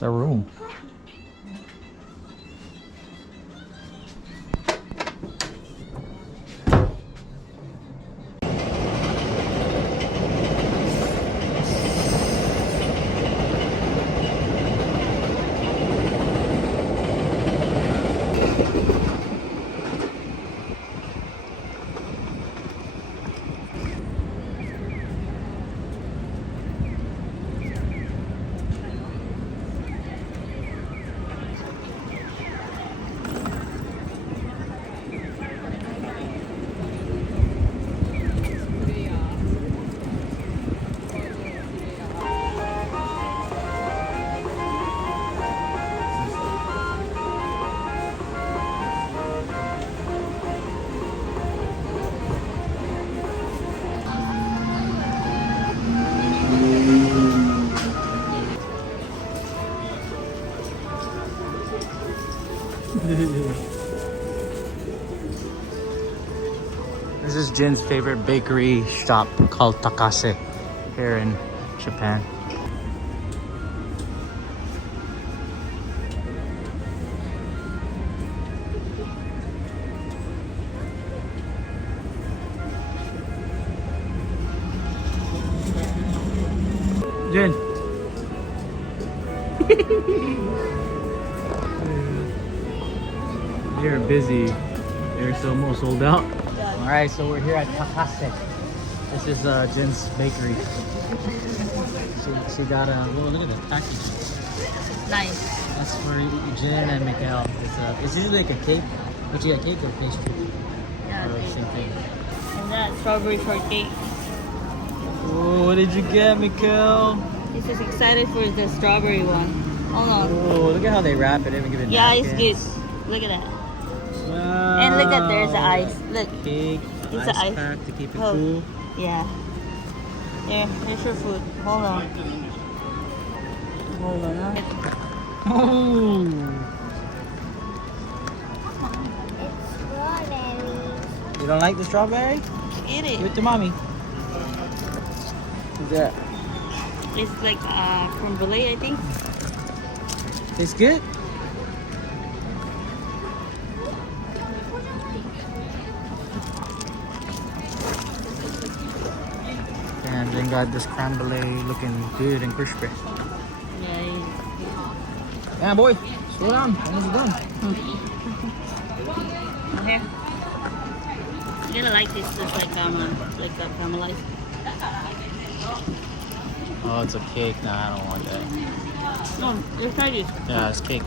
It's a room. This is Jin's favorite bakery shop called Takase here in Japan. Jin! They're busy. They're almost sold out. Alright, so we're here at Takase. This is Jin's bakery. She got a, whoa, look at the package. Nice. That's for Jin and Mikael. It's usually like a cake. But you got cake or pastry? Yeah, or cake. same thing. And that strawberry shortcake. Oh, what did you get, Mikael? He's just excited for the strawberry one. Hold on. Oh, look at how they wrap it. They even give it Yeah, napkins. it's good. Look at that. Wow. And look at there's the ice. Look. Cake, It's ice the ice. pack to keep it Oh. cool. Yeah. Here's your food. Hold on. Hold on. Huh? Oh. You don't like the strawberry? Eat Give it. it to mommy. What's that? It's like creme brulee, I think. Tastes good? And then got this creme brulee looking good and crispy. Yeah. Yeah, boy. Slow down. Almost done. Okay. You're gonna like this. It's like caramelized. Oh, it's a cake. Nah, I don't want that. No, let's try this. Yeah, it's cake.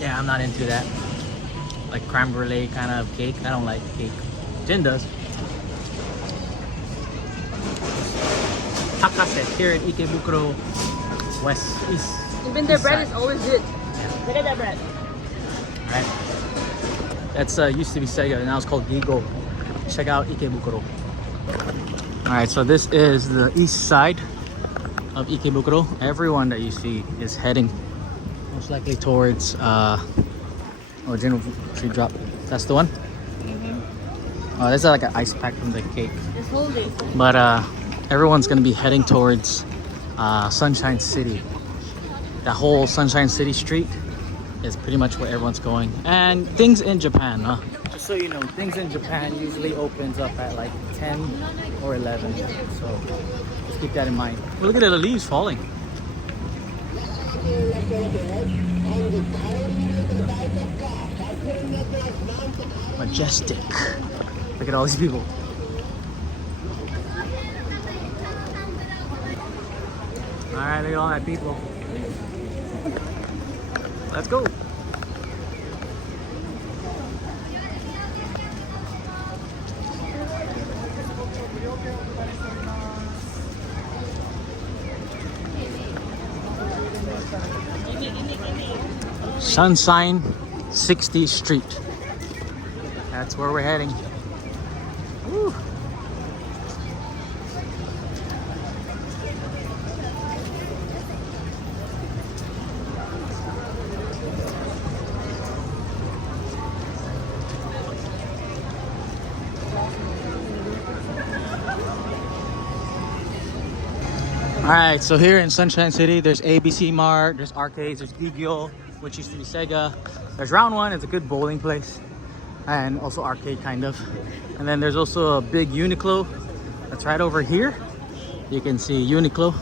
Yeah, I'm not into that. Like creme brulee kind of cake. I don't like cake. Jin does. Takase here in Ikebukuro West East. Even their East bread side. is always good. Yeah. Look at that bread. Alright. That's used to be Sega, now it's called Gigo. Check out Ikebukuro. Alright, so this is the east side of Ikebukuro. Everyone that you see is heading most likely towards oh, Jin, she dropped. That's the one? Oh, this is like an ice pack from the cake. Just hold it. But everyone's gonna be heading towards Sunshine City. That whole Sunshine City street is pretty much where everyone's going. And things in Japan, just so you know, things in Japan usually opens up at like 10 or 11. So just keep that in mind. Oh, look at the leaves falling. Majestic. Look at all these people. Alright, look at all that people. Let's go. Sunshine 60th Street. That's where we're heading. Woo. Alright, so here in Sunshine City, there's ABC Mart, there's arcades, there's Gigyo, which used to be Sega. There's Round One, it's a good bowling place. And also arcade kind of. And then there's also a big Uniqlo that's right over here. You can see Uniqlo.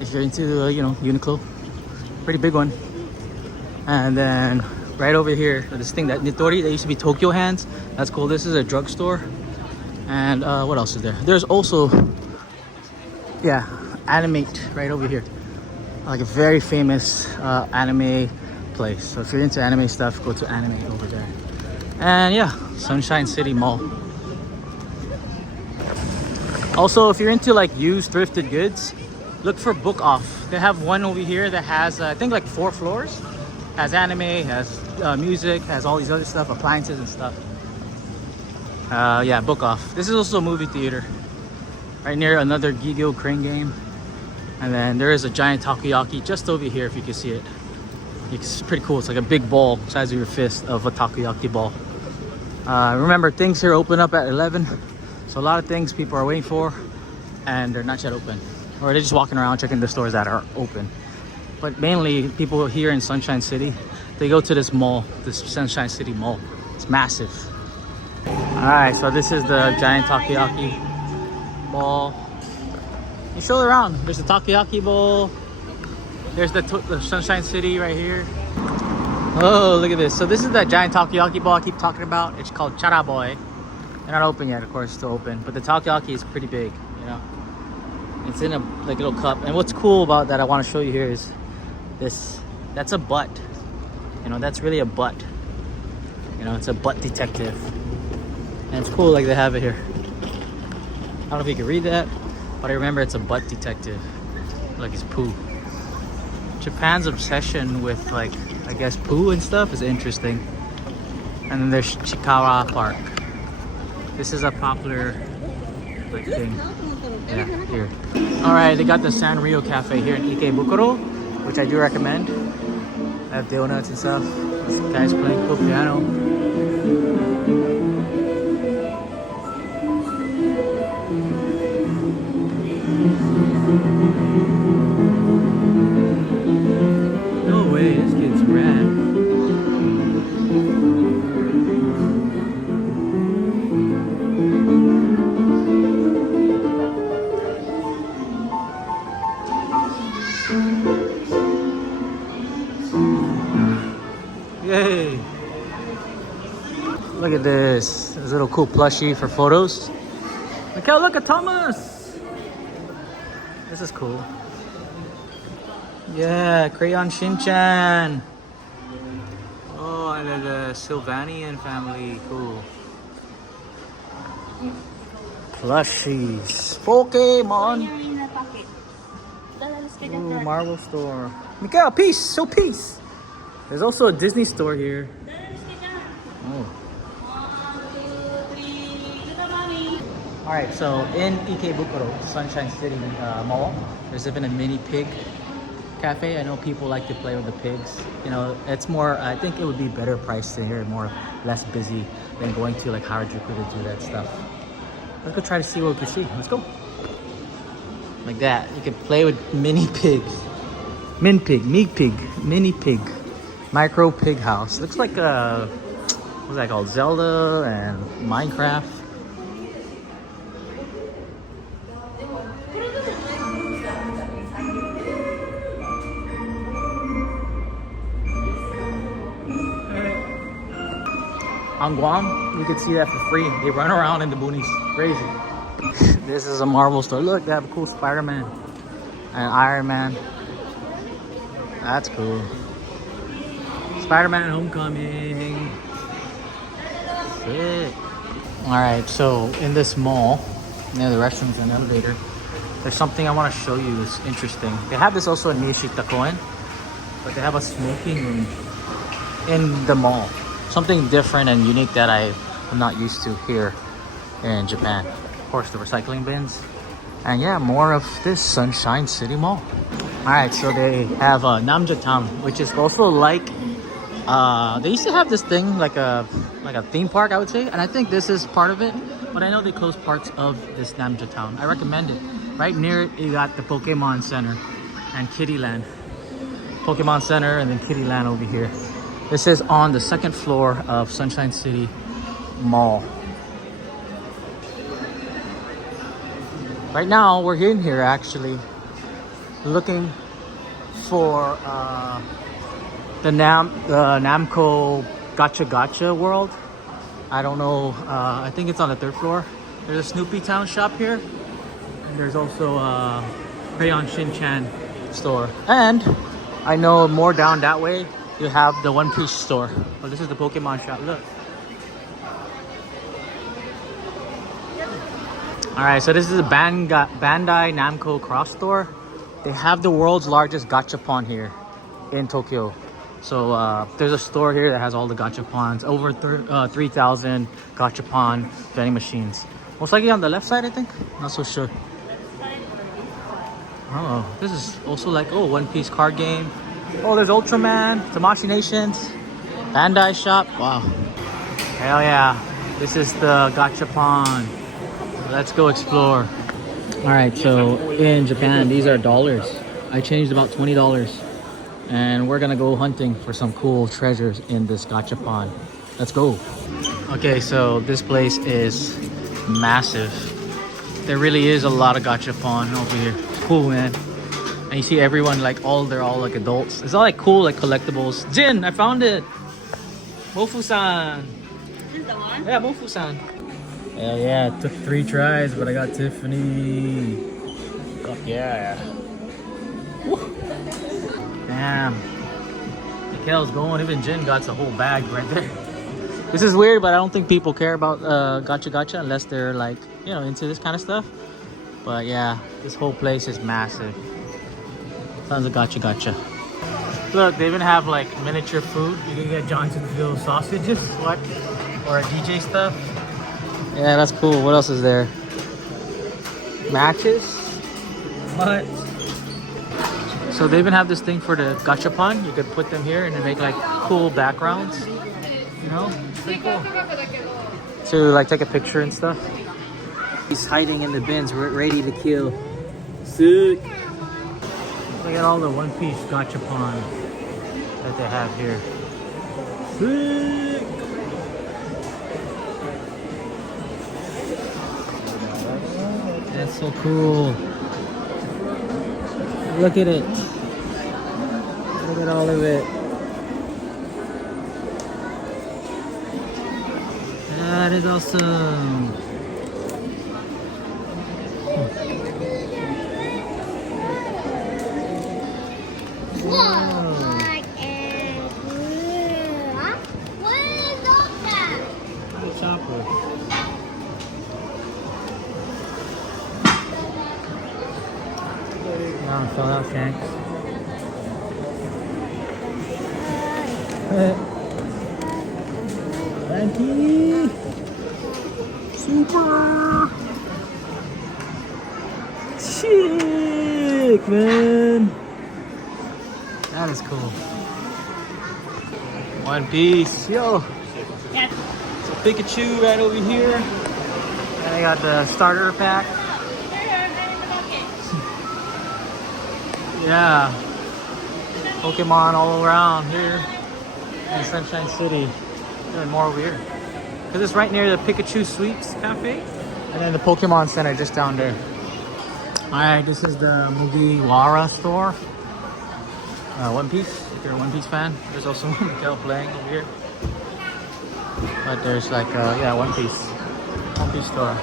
If you're into, you know, Uniqlo. Pretty big one. And then right over here, this thing that Nitori, that used to be Tokyo Hands. That's cool. This is a drugstore. And what else is there? There's also, yeah, Animate right over here. Like a very famous anime place. So if you're into anime stuff, go to Animate over there. And yeah, Sunshine City Mall. Also, if you're into like used thrifted goods, look for Book Off. They have one over here that has, I think, like 4 floors. Has anime, has music, has all these other stuff, appliances and stuff. Yeah, Book Off. This is also a movie theater. Right near another Gigyo crane game. And then there is a giant takoyaki just over here if you can see it. It's pretty cool. It's like a big ball, size of your fist, of a takoyaki ball. Remember, things here open up at 11. So a lot of things people are waiting for and they're not yet open. Or they're just walking around checking the stores that are open. But mainly people here in Sunshine City, they go to this mall, this Sunshine City Mall. It's massive. Alright, so this is the giant takoyaki ball. You show it around. There's the takoyaki bowl. There's the Sunshine City right here. Oh, look at this. So this is that giant takoyaki ball I keep talking about. It's called Chara Boy. They're not open yet, of course, it's still open. But the takoyaki is pretty big, you know. It's in a like little cup. And what's cool about that I want to show you here is this. That's a butt. You know, that's really a butt. You know, it's a butt detective. And it's cool like they have it here. I don't know if you can read that, but I remember it's a butt detective. Like it's poo. Japan's obsession with, like, I guess poo and stuff is interesting. And then there's Chikara Park. This is a popular like thing. Yeah, here. Alright, they got the Sanrio Cafe here in Ikebukuro, which I do recommend. I have donuts and stuff. This guy's playing cool piano. No way, this kid's rad. Yay! Look at this. This little cool plushie for photos. Mikhail, look at Thomas! This is cool. Yeah, Crayon Shinchan. Oh, and the Sylvanian family. Cool. Plushies. Pokemon. Ooh, Marvel store. Mikhail, peace! So peace! There's also a Disney store here. Oh. Alright, so in Ikebukuro, Sunshine City Mall, there's even a mini pig cafe. I know people like to play with the pigs. You know, it's more, I think it would be better priced in here, less busy than going to like Harajuku to do that stuff. Let's go try to see what we can see. Let's go. Like that. You can play with mini pigs. Mini pig. Micro pig house. Looks like a, what's that called? Zelda and Minecraft. On Guam, you can see that for free. They run around in the boonies. Crazy. This is a Marvel store. Look, they have a cool Spider-Man and Iron Man. That's cool. Spider-Man Homecoming. Sick. Alright, so in this mall, near the restrooms and elevator, there's something I want to show you. It's interesting. They have this also in Nishitakoen, but they have a smoking room in the mall. Something different and unique that I am not used to here in Japan. Of course, the recycling bins. And yeah, more of this Sunshine City Mall. Alright, so they have Namja Town, which is also like, they used to have this thing, like a theme park, I would say. And I think this is part of it. But I know they closed parts of this Namja Town. I recommend it. Right near it, you got the Pokemon Center and Kittyland. Pokemon Center and then Kittyland over here. This is on the second floor of Sunshine City Mall. Right now, we're in here actually looking for the Namco Gacha world. I don't know, I think it's on the third floor. There's a Snoopy Town shop here. And there's also a Crayon Shin-Chan store. And I know more down that way, you have the One Piece store. But this is the Pokemon shop, look. Alright, so this is a Bandai Namco cross store. They have the world's largest Gachapon here in Tokyo. So there's a store here that has all the Gachapons. Over 3,000 Gachapon vending machines. Most likely on the left side, I think. Not so sure. Oh, this is also like, oh, One Piece card game. Oh, there's Ultraman, Tamashii Nations, Bandai shop. Wow. Hell yeah. This is the Gachapon. Let's go explore. Alright, so in Japan, these are dollars. I changed about $20. And we're gonna go hunting for some cool treasures in this Gachapon. Let's go. Okay, so this place is massive. There really is a lot of Gachapon over here. It's cool, man. And you see everyone like they're all like adults. It's all like cool like collectibles. Jin, I found it. Mofu-san. This is the one? Yeah, Mofu-san. Hell yeah, it took 3 tries, but I got Tiffany. Fuck yeah. Woo. Damn. Mikhail's going. Even Jin got a whole bag right there. This is weird, but I don't think people care about gacha unless they're like, you know, into this kind of stuff. But yeah, this whole place is massive. Tons of gacha. Look, they even have like miniature food. You can get Johnsonville sausages, what? Or DJ stuff. Yeah, that's cool. What else is there? Matches? What? So they even have this thing for the Gachapon. You could put them here and they make like cool backgrounds. You know? It's pretty cool. To like take a picture and stuff. He's hiding in the bins, ready to kill. Sick. Look at all the One Piece Gachapon that they have here. Sick. That's so cool. Look at it. Look at all of it. That is awesome. Chopper. Wow, fell out, Shanks. Frankie! Super! Sick, man! That is cool. One Piece, yo! Yeah. So Pikachu right over here. And I got the starter pack. Yeah, Pokemon all around here in Sunshine City. There's more over here. Because it's right near the Pikachu Sweets Cafe. And then the Pokemon Center just down there. Alright, this is the Mugiwara store. One Piece, if you're a One Piece fan. There's also Mikhail playing over here. But there's like, yeah, One Piece store.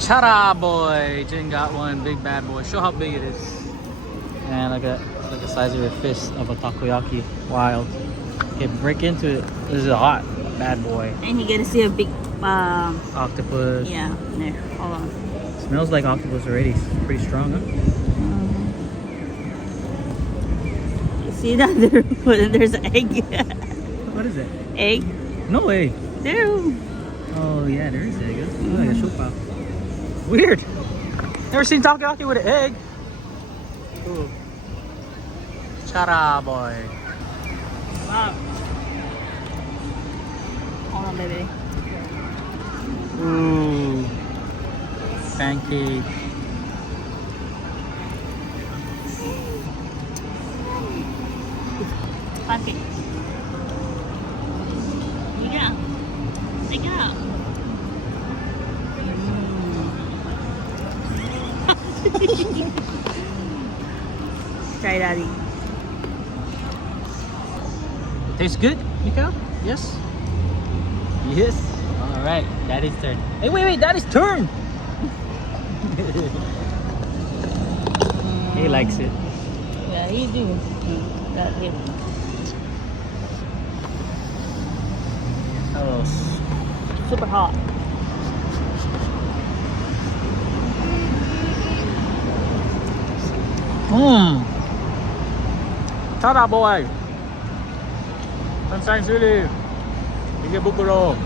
Chara Boy, Jin got one, big bad boy. Show how big it is. And like the size of your fist of a takoyaki. Wild. Okay, break into it. This is a hot bad boy. And you get to see a big octopus. Yeah, there. Hold on. Smells like octopus already. It's pretty strong, huh? See that there's an egg. What is it? Egg. No way. There. Oh yeah, there is egg. It's like a shoppa. Weird. Never seen takoyaki with an egg. Ooh. Chara Boy. Wow. Hold on, baby. Ooh. Pancake. Pancake. Yeah. Take it out. Try daddy. Tastes good, Mika? Yes? Yes? Alright, Daddy's turn. Hey, wait, Daddy's turn! He likes it. Yeah, he do. That him. Oh, Super hot. Chara Boy! Sunshine Chili! Ikebukuro!